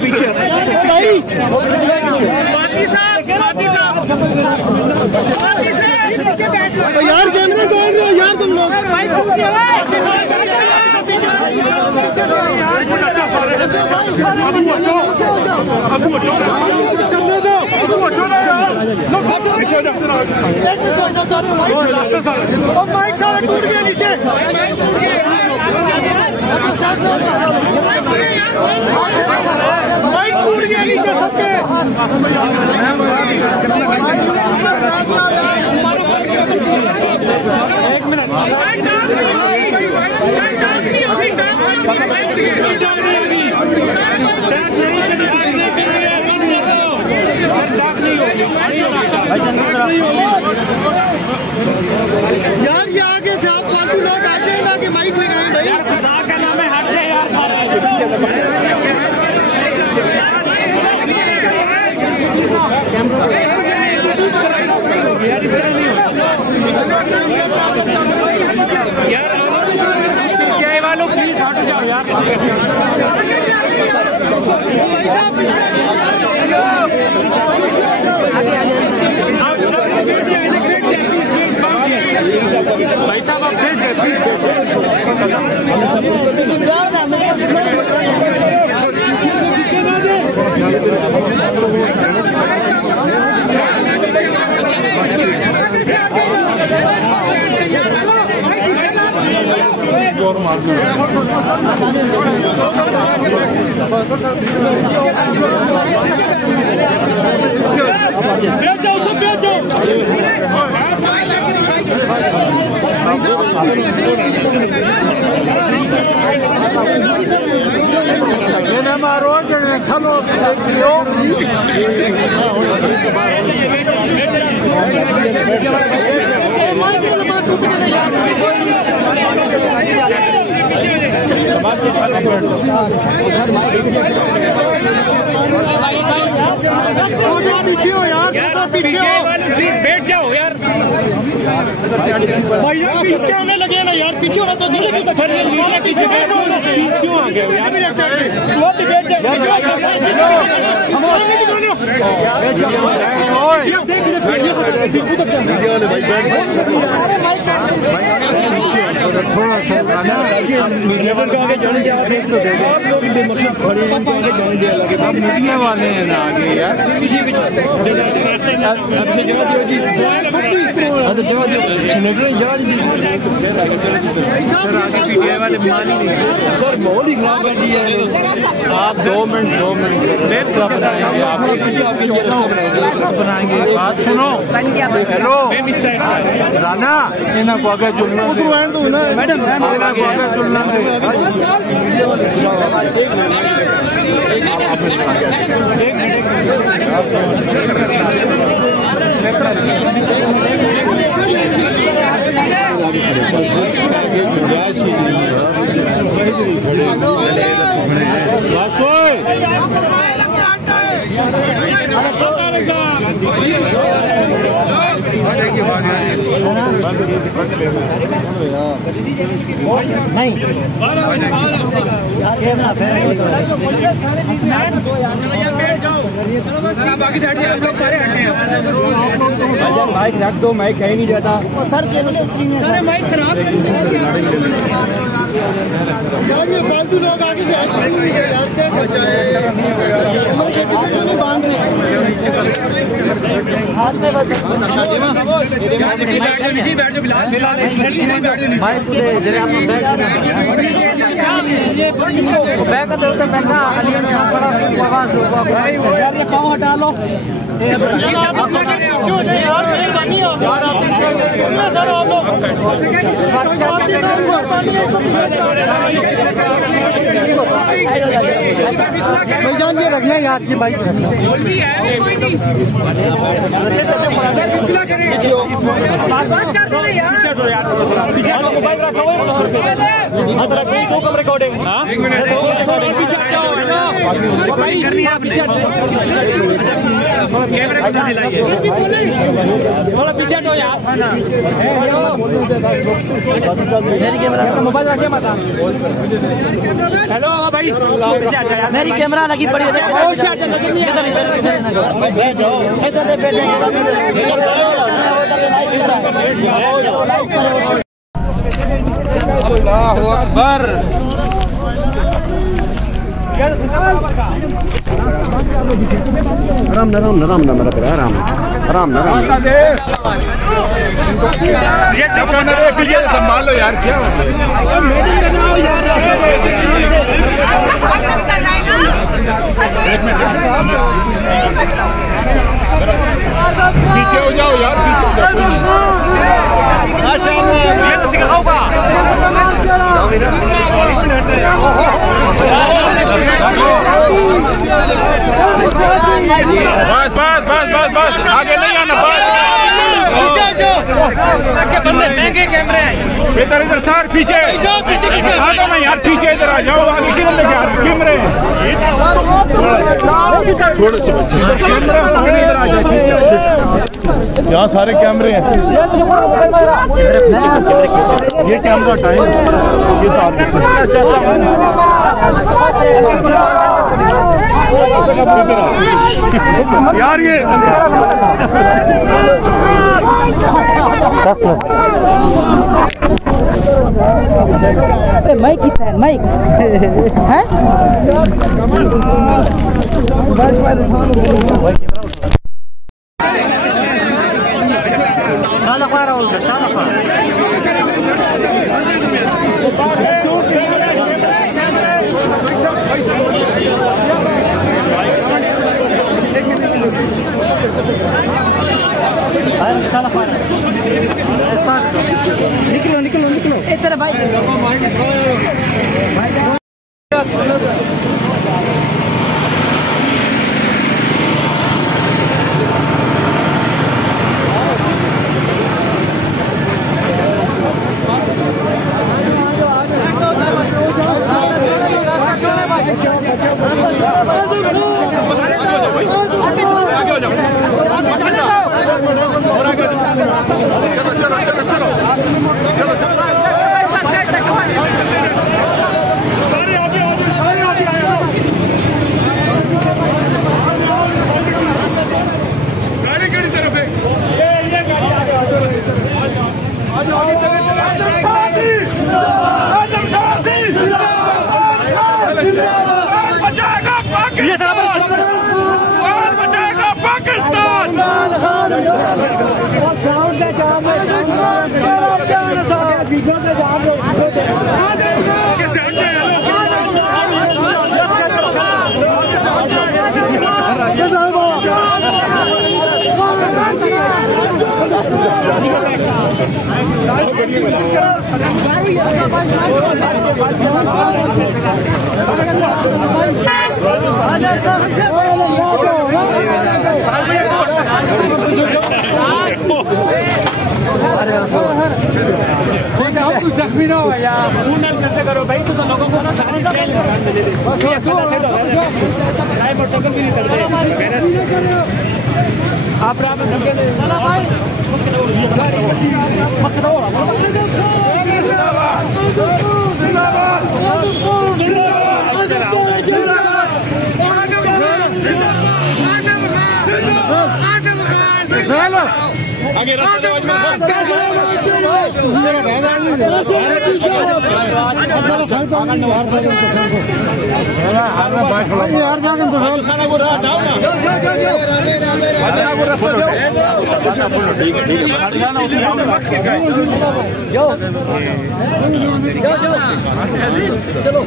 पीछे यार कैमरे तोड़ दो यार तुम लोग। माइक सारा टूट गया नीचे। माइक टूट गया नीचे सबके। एक मिनट यार ये आगे से आप फालतू लोग आते हैं ना कि माइक लगाए भाई। का नाम है हट जाए यार सारा। यार चाय वालों प्लीज हट जाओ यार। भाई साहब आप भेज दे प्लीज। पीछे हो यार, पीछे हो प्लीज, बैठ जाओ यार। भैया पीछे होने लगे ना यार, पीछे होना तो नहीं लगेगा सर। पीछे क्यों आ गए यार? थोड़ा सा मीडिया वाले हैं ना आगे यार। सर माहौल ही खराब कर दिया। आप 2 मिनट बनाएंगे, बनाएंगे। बात सुनो, हेलो राना, इन्हें को आगे चुनना मैडम, इन्हें को आगे चुनना नहीं बाकी साइड से आप लोग सारे हटे हैं। माइक रख दो, माइक कहीं नहीं जाता सर। केवल सर माइक खराब यार, ये फालतू लोग आगे से हाथ में बैठ पाँव हटा लो भाईजान, ये रखना है यार, ये बाइक रखना। रिकॉर्डिंग थोड़ा पीछे हटो यार। मोबाइल रखिए मत। हेलो भाई, मेरी कैमरा लगी पड़ी है। अल्लाहु अकबर। आराम ना मेरा प्यार, आराम ना। ये संभाल लो यार, क्या पीछे हो जाओ यार, पीछे हो जाओ। बस आगे नहीं आना, बस इधर सर पीछे आता ना यार, पीछे इधर आ जाओ, आगे किधर लेके आ रहे कैमरे, थोड़े से बच्चे यहाँ सारे कैमरे हैं। ये कैमरा टाइम, ये तो आप यार ये माइक कितना है? माइक है? निकलो इधर भाई। जख्मी ना हो यार, कैसे करो भाई, तो लोगों को ना मोटरसाइकिल भी नहीं करते आप आगे रास्ते चलो